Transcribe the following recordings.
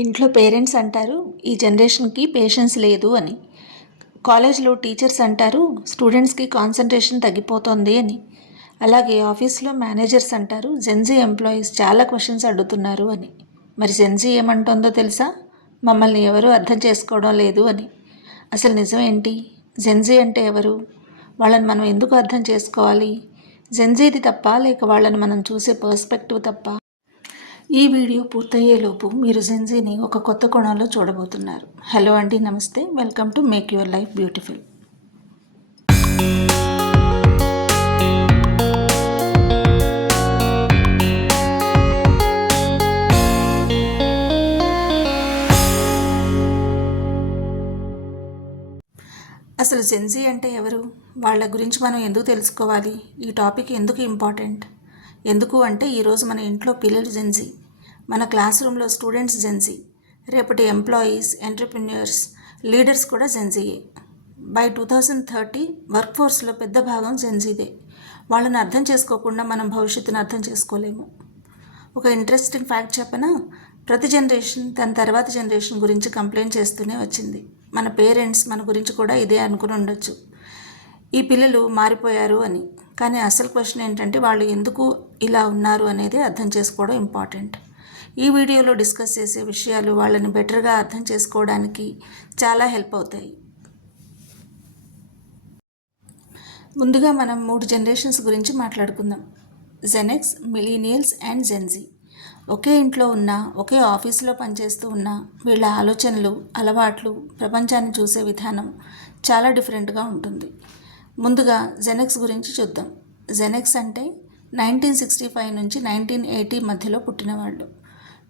ఇంట్లో పేరెంట్స్ అంటారు ఈ జనరేషన్కి పేషెన్స్ లేదు అని. కాలేజ్లో టీచర్స్ అంటారు స్టూడెంట్స్కి కాన్సన్ట్రేషన్ తగ్గిపోతుంది అని. అలాగే ఆఫీస్లో మేనేజర్స్ అంటారు జెన్జీ ఎంప్లాయీస్ చాలా క్వశ్చన్స్ అడుగుతున్నారు అని. మరి జెన్జీ ఏమంటుందో తెలుసా? మమ్మల్ని ఎవరూ అర్థం చేసుకోవడం లేదు అని. అసలు నిజం ఏంటి? జెన్జీ అంటే ఎవరు? వాళ్ళని మనం ఎందుకు అర్థం చేసుకోవాలి? జెన్జీది తప్ప లేక వాళ్ళని మనం చూసే పర్స్పెక్టివ్ తప్ప? ఈ వీడియో పూర్తయ్యేలోపు మీరు జెన్జీని ఒక కొత్త కోణంలో చూడబోతున్నారు. హలో అండి, నమస్తే, welcome to make your life beautiful. అసలు జెన్జీ అంటే ఎవరు? వాళ్ళ గురించి మనం ఎందుకు తెలుసుకోవాలి? ఈ టాపిక్ ఎందుకు ఇంపార్టెంట్? ఎందుకు అంటే ఈరోజు మన ఇంట్లో పిల్లలు జెన్జీ, మన క్లాస్ రూమ్లో స్టూడెంట్స్ జెన్జీ, రేపటి ఎంప్లాయీస్, ఎంటర్ప్రెన్యూర్స్, లీడర్స్ కూడా జెన్జీయే. బై 2030 వర్క్ ఫోర్స్లో పెద్ద భాగం జెన్జీదే. వాళ్ళని అర్థం చేసుకోకుండా మనం భవిష్యత్తును అర్థం చేసుకోలేము. ఒక ఇంట్రెస్టింగ్ ఫ్యాక్ట్ చెప్పనా? ప్రతి జనరేషన్ తన తర్వాత జనరేషన్ గురించి కంప్లైంట్ చేస్తూనే వచ్చింది. మన పేరెంట్స్ మన గురించి కూడా ఇదే అనుకుని ఉండొచ్చు, ఈ పిల్లలు మారిపోయారు అని. కానీ అసలు క్వశ్చన్ ఏంటంటే వాళ్ళు ఎందుకు ఇలా ఉన్నారు అనేది అర్థం చేసుకోవడం ఇంపార్టెంట్. ఈ వీడియోలో డిస్కస్ చేసే విషయాలు వాళ్ళని బెటర్గా అర్థం చేసుకోవడానికి చాలా హెల్ప్ అవుతాయి. ముందుగా మనం 3 జనరేషన్స్ గురించి మాట్లాడుకుందాం. Gen X, millennials and Gen Z. ఒకే ఇంట్లో ఉన్న, ఒకే ఆఫీసులో పనిచేస్తూ ఉన్న వీళ్ళ ఆలోచనలు, అలవాట్లు, ప్రపంచాన్ని చూసే విధానం చాలా డిఫరెంట్గా ఉంటుంది. ముందుగా జెనెక్స్ గురించి చూద్దాం. జెనెక్స్ అంటే 1965 నుంచి 1980 మధ్యలో పుట్టినవాళ్ళు.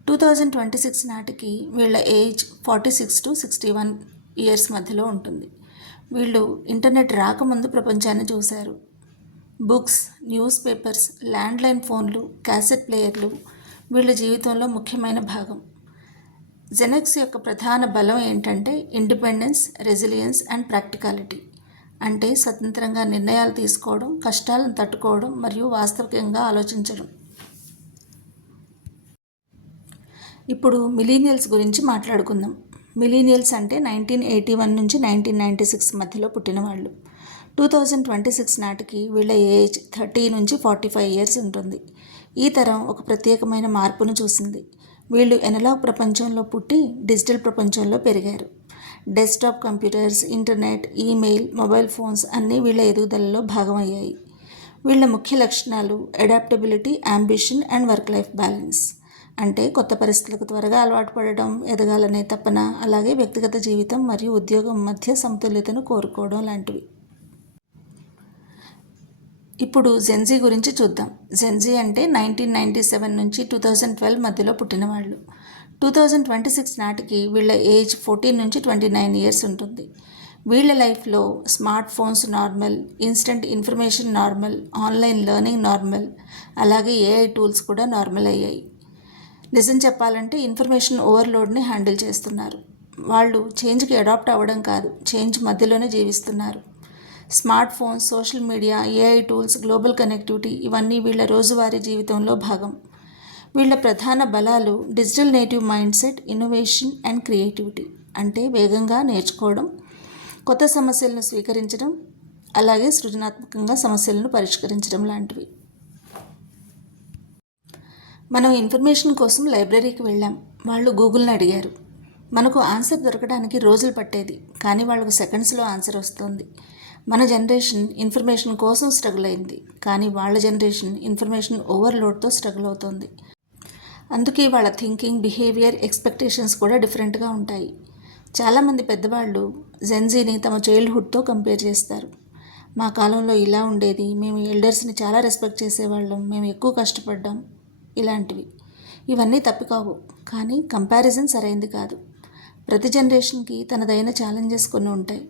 2026 నాటికి వీళ్ళ ఏజ్ 46 to 61 ఇయర్స్ మధ్యలో ఉంటుంది. వీళ్ళు ఇంటర్నెట్ రాకముందు ప్రపంచాన్ని చూశారు. బుక్స్, న్యూస్ పేపర్స్, ల్యాండ్లైన్ ఫోన్లు, క్యాసెట్ ప్లేయర్లు వీళ్ళ జీవితంలో ముఖ్యమైన భాగం. జెనెక్స్ యొక్క ప్రధాన బలం ఏంటంటే ఇండిపెండెన్స్, రెసిలియన్స్ అండ్ ప్రాక్టికాలిటీ. అంటే స్వతంత్రంగా నిర్ణయాలు తీసుకోవడం, కష్టాలను తట్టుకోవడం మరియు వాస్తవికంగా ఆలోచించడం. ఇప్పుడు మిలీనియల్స్ గురించి మాట్లాడుకుందాం. మిలీనియల్స్ అంటే 1981 నుంచి 1996 మధ్యలో పుట్టిన వాళ్ళు. 2026 నాటికి వీళ్ళ ఏజ్ 30 నుంచి 45 ఇయర్స్ ఉంటుంది. ఈ తరం ఒక ప్రత్యేకమైన మార్పును చూసింది. వీళ్ళు ఎనలాగ్ ప్రపంచంలో పుట్టి డిజిటల్ ప్రపంచంలో పెరిగారు. Desktop computers, internet, email, mobile phones అన్నీ వీళ్ళ ఎదుగుదలలో భాగమయ్యాయి. వీళ్ళ ముఖ్య లక్షణాలు adaptability, ambition and work life balance. అంటే కొత్త పరిస్థితులకు త్వరగా అలవాటు పడడం, ఎదగాలనే తపన, అలాగే వ్యక్తిగత జీవితం మరియు ఉద్యోగం మధ్య సమతుల్యతను కోరుకోవడం లాంటివి. ఇప్పుడు జెన్జీ గురించి చూద్దాం. జెన్జీ అంటే 1997 నుంచి 2012 మధ్యలో పుట్టినవాళ్ళు. 2026 నాటికి వీళ్ళ ఏజ్ 14 నుంచి 29 ఇయర్స్ ఉంటుంది. వీళ్ళ లైఫ్లో smart phones normal, instant information normal, online learning normal, అలాగే ఏఐ టూల్స్ కూడా నార్మల్ అయ్యాయి. నిజం చెప్పాలంటే ఇన్ఫర్మేషన్ ఓవర్లోడ్ని హ్యాండిల్ చేస్తున్నారు. వాళ్ళు చేంజ్కి అడాప్ట్ అవ్వడం కాదు, చేంజ్ మధ్యలోనే జీవిస్తున్నారు. Smart phones, social media, AI tools, global connectivity ఇవన్నీ వీళ్ళ రోజువారీ జీవితంలో భాగం. వీళ్ళ ప్రధాన బలాలు digital native mind set, innovation and creativity. అంటే వేగంగా నేర్చుకోవడం, కొత్త సమస్యలను స్వీకరించడం, అలాగే సృజనాత్మకంగా సమస్యలను పరిష్కరించడం లాంటివి. మనం ఇన్ఫర్మేషన్ కోసం లైబ్రరీకి వెళ్ళాం. వాళ్ళు గూగుల్ని అడిగారు. మనకు ఆన్సర్ దొరకడానికి రోజులు పట్టేది, కానీ వాళ్ళకు సెకండ్స్లో ఆన్సర్ వస్తుంది. మన జనరేషన్ ఇన్ఫర్మేషన్ కోసం స్ట్రగుల్ అయింది, కానీ వాళ్ళ జనరేషన్ ఇన్ఫర్మేషన్ ఓవర్లోడ్తో స్ట్రగుల్ అవుతుంది. అందుకే వాళ్ళ థింకింగ్, బిహేవియర్, ఎక్స్పెక్టేషన్స్ కూడా డిఫరెంట్గా ఉంటాయి. చాలామంది పెద్దవాళ్ళు జెన్జీని తమ చైల్డ్హుడ్తో కంపేర్ చేస్తారు. మా కాలంలో ఇలా ఉండేది, మేము ఎల్డర్స్ని చాలా రెస్పెక్ట్ చేసేవాళ్ళం, మేము ఎక్కువ కష్టపడ్డాం, ఇలాంటివి. ఇవన్నీ తప్పు కావు, కానీ కంపారిజన్ సరైంది కాదు. ప్రతి జనరేషన్కి తనదైన ఛాలెంజెస్ కొన్ని ఉంటాయి.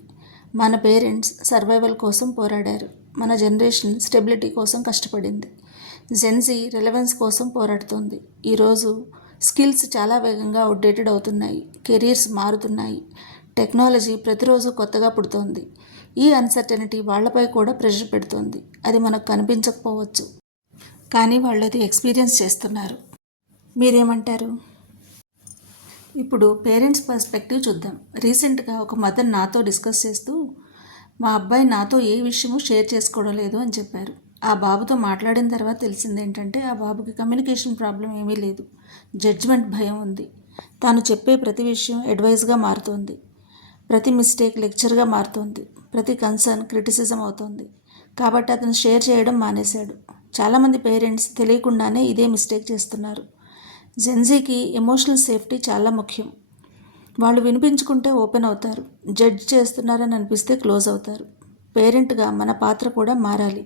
మన పేరెంట్స్ సర్వైవల్ కోసం పోరాడారు, మన జనరేషన్ స్టెబిలిటీ కోసం కష్టపడింది. జెన్జీ రెలవెన్స్ కోసం పోరాడుతోంది. ఈరోజు స్కిల్స్ చాలా వేగంగా అవుట్డేటెడ్ అవుతున్నాయి, కెరీర్స్ మారుతున్నాయి, టెక్నాలజీ ప్రతిరోజు కొత్తగా పుడుతోంది. ఈ అన్సర్టనిటీ వాళ్ళపై కూడా ప్రెషర్ పెడుతోంది. అది మనకు కనిపించకపోవచ్చు, కానీ వాళ్ళు అది ఎక్స్పీరియన్స్ చేస్తున్నారు. మీరేమంటారు? ఇప్పుడు పేరెంట్స్ పర్స్పెక్టివ్ చూద్దాం. రీసెంట్గా ఒక మదర్ నాతో డిస్కస్ చేస్తూ మా అబ్బాయి నాతో ఏ విషయమూ షేర్ చేసుకోవడం లేదు అని చెప్పారు. ఆ బాబుతో మాట్లాడిన తర్వాత తెలిసింది ఏంటంటే ఆ బాబుకి కమ్యూనికేషన్ ప్రాబ్లం ఏమీ లేదు, జడ్జ్మెంట్ భయం ఉంది. తాను చెప్పే ప్రతి విషయం అడ్వైజ్గా మారుతోంది, ప్రతి మిస్టేక్ లెక్చర్గా మారుతోంది, ప్రతి కన్సర్న్ క్రిటిసిజం అవుతోంది. కాబట్టి అతను షేర్ చేయడం మానేశాడు. చాలామంది పేరెంట్స్ తెలియకుండానే ఇదే మిస్టేక్ చేస్తున్నారు. జెన్జీకి ఎమోషనల్ సేఫ్టీ చాలా ముఖ్యం. వాళ్ళు వినిపించుకుంటే ఓపెన్ అవుతారు, జడ్జ్ చేస్తున్నారని అనిపిస్తే క్లోజ్ అవుతారు. పేరెంట్గా మన పాత్ర కూడా మారాలి.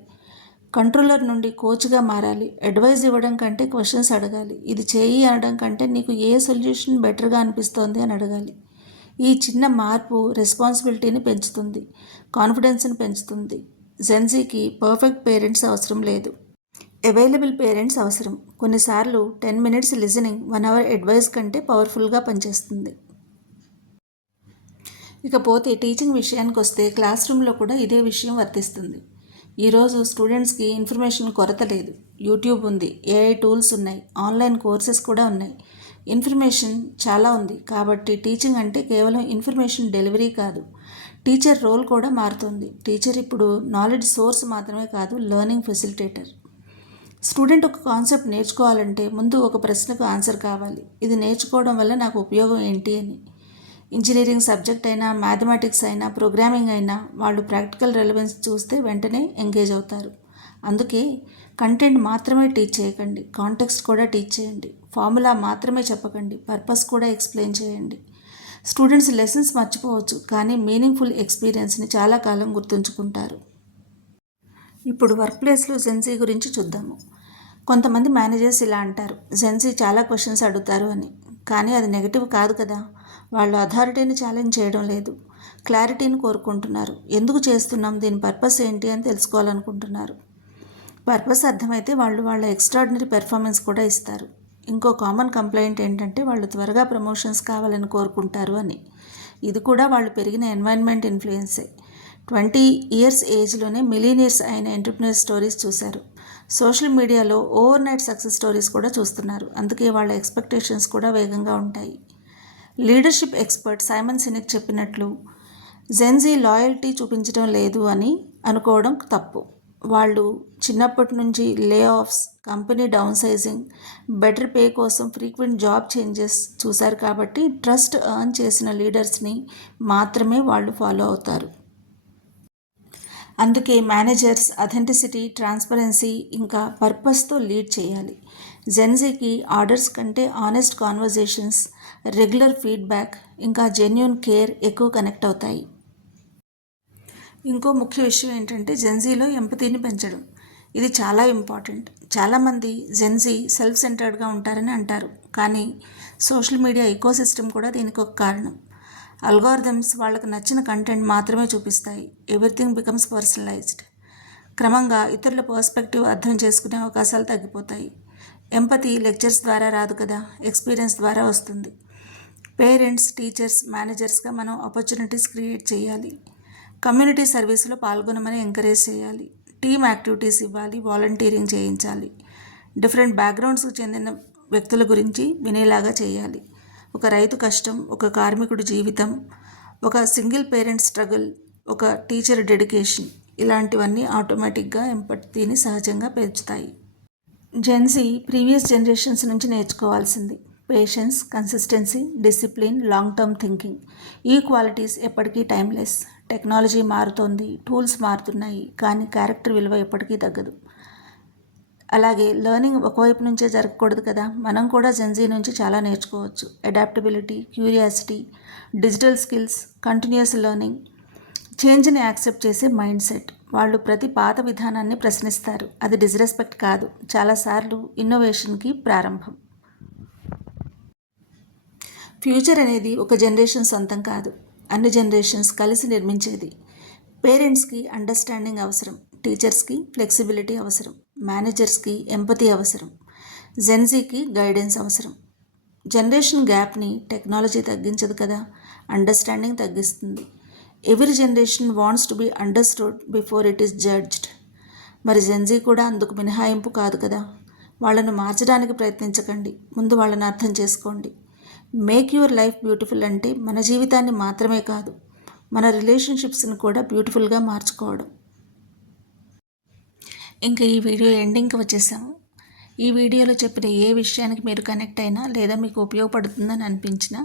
కంట్రోలర్ నుండి కోచ్గా మారాలి. అడ్వైజ్ ఇవ్వడం కంటే క్వశ్చన్స్ అడగాలి. ఇది చేయి అనడం కంటే నీకు ఏ సొల్యూషన్ బెటర్గా అనిపిస్తోంది అని అడగాలి. ఈ చిన్న మార్పు రెస్పాన్సిబిలిటీని పెంచుతుంది, కాన్ఫిడెన్స్ని పెంచుతుంది. జెన్జీకి పర్ఫెక్ట్ పేరెంట్స్ అవసరం లేదు, అవైలబుల్ పేరెంట్స్ అవసరం. కొన్నిసార్లు 10 minutes లిజనింగ్ 1 hour అడ్వైస్ కంటే పవర్ఫుల్గా పనిచేస్తుంది. ఇకపోతే టీచింగ్ విషయానికి వస్తే క్లాస్ రూమ్లో కూడా ఇదే విషయం వర్తిస్తుంది. ఈరోజు స్టూడెంట్స్కి ఇన్ఫర్మేషన్ కొరత లేదు. యూట్యూబ్ ఉంది, ఏఐ టూల్స్ ఉన్నాయి, ఆన్లైన్ కోర్సెస్ కూడా ఉన్నాయి. ఇన్ఫర్మేషన్ చాలా ఉంది. కాబట్టి టీచింగ్ అంటే కేవలం ఇన్ఫర్మేషన్ డెలివరీ కాదు, టీచర్ రోల్ కూడా మారుతుంది. టీచర్ ఇప్పుడు నాలెడ్జ్ సోర్స్ మాత్రమే కాదు, లెర్నింగ్ ఫెసిలిటేటర్. స్టూడెంట్ ఒక కాన్సెప్ట్ నేర్చుకోవాలంటే ముందు ఒక ప్రశ్నకు ఆన్సర్ కావాలి. ఇది నేర్చుకోవడం వల్ల నాకు ఉపయోగం ఏంటి అని. ఇంజనీరింగ్ సబ్జెక్ట్ అయినా, మ్యాథమెటిక్స్ అయినా, ప్రోగ్రామింగ్ అయినా వాళ్ళు ప్రాక్టికల్ రెలవెన్స్ చూస్తే వెంటనే ఎంగేజ్ అవుతారు. అందుకే కంటెంట్ మాత్రమే టీచ్ చేయకండి, కాంటెక్స్ట్ కూడా టీచ్ చేయండి. ఫార్ములా మాత్రమే చెప్పకండి, పర్పస్ కూడా ఎక్స్ప్లెయిన్ చేయండి. స్టూడెంట్స్ లెసన్స్ మర్చిపోవచ్చు, కానీ మీనింగ్ఫుల్ ఎక్స్పీరియన్స్ని చాలా కాలం గుర్తుంచుకుంటారు. ఇప్పుడు వర్క్ ప్లేస్లో జెన్జీ గురించి చూద్దాము. కొంతమంది మేనేజర్స్ ఇలా అంటారు, జెన్జీ చాలా క్వశ్చన్స్ అడుగుతారు అని. కానీ అది నెగిటివ్ కాదు కదా. వాళ్ళు అథారిటీని ఛాలెంజ్ చేయడం లేదు, క్లారిటీని కోరుకుంటున్నారు. ఎందుకు చేస్తున్నాం, దీని పర్పస్ ఏంటి అని తెలుసుకోవాలనుకుంటున్నారు. పర్పస్ అర్థమైతే వాళ్ళు వాళ్ళ ఎక్స్ట్రాడినరీ పెర్ఫార్మెన్స్ కూడా ఇస్తారు. ఇంకో కామన్ కంప్లైంట్ ఏంటంటే వాళ్ళు త్వరగా ప్రమోషన్స్ కావాలని కోరుకుంటారు అని. ఇది కూడా వాళ్ళు పెరిగిన ఎన్వైర్న్మెంట్ ఇన్ఫ్లుయెన్సే. 20 years ఏజ్లోనే మిలీనియర్స్ అయిన ఎంటర్ప్రెన్యూర్ స్టోరీస్ చూశారు. సోషల్ మీడియాలో ఓవర్ నైట్ సక్సెస్ స్టోరీస్ కూడా చూస్తున్నారు. అందుకే వాళ్ళ ఎక్స్పెక్టేషన్స్ కూడా వేగంగా ఉంటాయి. లీడర్షిప్ ఎక్స్పర్ట్ సైమన్ సినిక్ చెప్పినట్లు జెన్జీ లాయల్టీ చూపించడం లేదు అని అనుకోవడం తప్పు. వాళ్ళు చిన్నప్పటి నుంచి లే offs, company down sizing, better pay కోసం ఫ్రీక్వెంట్ జాబ్ చేంజెస్ చూశారు. కాబట్టి ట్రస్ట్ ఎర్న్ చేసిన లీడర్స్ని మాత్రమే వాళ్ళు ఫాలో అవుతారు. అందుకే మేనేజర్స్ అథెంటిసిటీ, ట్రాన్స్పరెన్సీ ఇంకా పర్పస్తో లీడ్ చేయాలి. జెన్జీకి ఆర్డర్స్ కంటే ఆనెస్ట్ కాన్వర్జేషన్స్, రెగ్యులర్ ఫీడ్బ్యాక్ ఇంకా జెన్యూన్ కేర్ ఎక్కువ కనెక్ట్ అవుతాయి. ఇంకో ముఖ్య విషయం ఏంటంటే జెన్జీలో ఎంపతీని పెంచడం. ఇది చాలా ఇంపార్టెంట్. చాలామంది జెన్జీ సెల్ఫ్ సెంటర్డ్గా ఉంటారని అంటారు, కానీ సోషల్ మీడియా ఎకోసిస్టమ్ కూడా దీనికి ఒక కారణం. అల్గారిథమ్స్ వాళ్ళకు నచ్చిన కంటెంట్ మాత్రమే చూపిస్తాయి. Everything becomes personalized. క్రమంగా ఇతరుల పర్స్పెక్టివ్ అర్థం చేసుకునే అవకాశాలు తగ్గిపోతాయి. ఎంపతి లెక్చర్స్ ద్వారా రాదు కదా, ఎక్స్పీరియన్స్ ద్వారా వస్తుంది. పేరెంట్స్, టీచర్స్, మేనేజర్స్గా మనం ఆపర్చునిటీస్ క్రియేట్ చేయాలి. కమ్యూనిటీ సర్వీస్లో పాల్గొనమని ఎంకరేజ్ చేయాలి. టీమ్ యాక్టివిటీస్ ఇవ్వాలి, వాలంటీరింగ్ చేయించాలి. డిఫరెంట్ బ్యాక్గ్రౌండ్స్కి చెందిన వ్యక్తుల గురించి వినేలాగా చేయాలి. ఒక రైతు కష్టం, ఒక కార్మికుడి జీవితం, ఒక సింగిల్ పేరెంట్ స్ట్రగుల్, ఒక టీచర్ డెడికేషన్, ఇలాంటివన్నీ ఆటోమేటిక్గా ఎంపతిని సహజంగా పెంచుతాయి. జెన్జీ ప్రీవియస్ జనరేషన్స్ నుంచి నేర్చుకోవాల్సింది patience, consistency, discipline, long term thinking. ఈ క్వాలిటీస్ ఎప్పటికీ టైమ్లెస్. టెక్నాలజీ మారుతోంది, టూల్స్ మారుతున్నాయి, కానీ క్యారెక్టర్ విలువ ఎప్పటికీ తగ్గదు. అలాగే లెర్నింగ్ ఒకవైపు నుంచే జరగకూడదు కదా. మనం కూడా జెన్జీ నుంచి చాలా నేర్చుకోవచ్చు. Adaptability, curiosity, digital skills, continuous learning, చేంజ్ని యాక్సెప్ట్ చేసే మైండ్ సెట్. వాళ్ళు ప్రతి పాత విధానాన్ని ప్రశ్నిస్తారు. అది డిస్రెస్పెక్ట్ కాదు, చాలాసార్లు ఇన్నోవేషన్కి ప్రారంభం. ఫ్యూచర్ అనేది ఒక జనరేషన్ సొంతం కాదు, అన్ని జనరేషన్స్ కలిసి నిర్మించేది. పేరెంట్స్కి అండర్స్టాండింగ్ అవసరం, టీచర్స్కి ఫ్లెక్సిబిలిటీ అవసరం, మేనేజర్స్కి ఎంపతి అవసరం, జెన్జీకి గైడెన్స్ అవసరం. జనరేషన్ గ్యాప్ని టెక్నాలజీ తగ్గించదు కదా, అండర్స్టాండింగ్ తగ్గిస్తుంది. Every generation wants to be understood before it is judged. మరి జెన్జీ కూడా అందుకు మినహాయింపు కాదు కదా. వాళ్ళను మార్చడానికి ప్రయత్నించకండి, ముందు వాళ్ళని అర్థం చేసుకోండి. మేక్ యువర్ లైఫ్ బ్యూటిఫుల్ అంటే మన జీవితాన్ని మాత్రమే కాదు, మన రిలేషన్షిప్స్ని కూడా బ్యూటిఫుల్గా మార్చుకోవడం. ఇంకా ఈ వీడియో ఎండింగ్కి వచ్చేసాము. ఈ వీడియోలో చెప్పిన ఏ విషయానికి మీరు కనెక్ట్ అయినా లేదా మీకు ఉపయోగపడుతుందని అనిపించినా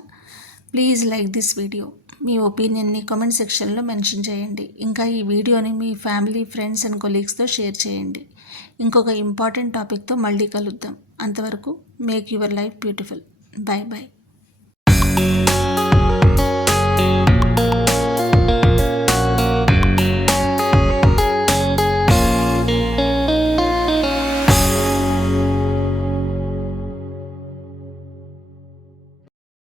ప్లీజ్ లైక్ దిస్ వీడియో. మీ ఒపీనియన్ని కామెంట్ సెక్షన్లో మెన్షన్ చేయండి. ఇంకా ఈ వీడియోని మీ ఫ్యామిలీ, ఫ్రెండ్స్ అండ్ కొలీగ్స్తో షేర్ చేయండి. ఇంకొక ఇంపార్టెంట్ టాపిక్తో మళ్ళీ కలుద్దాం. అంతవరకు make your life beautiful. Bye bye.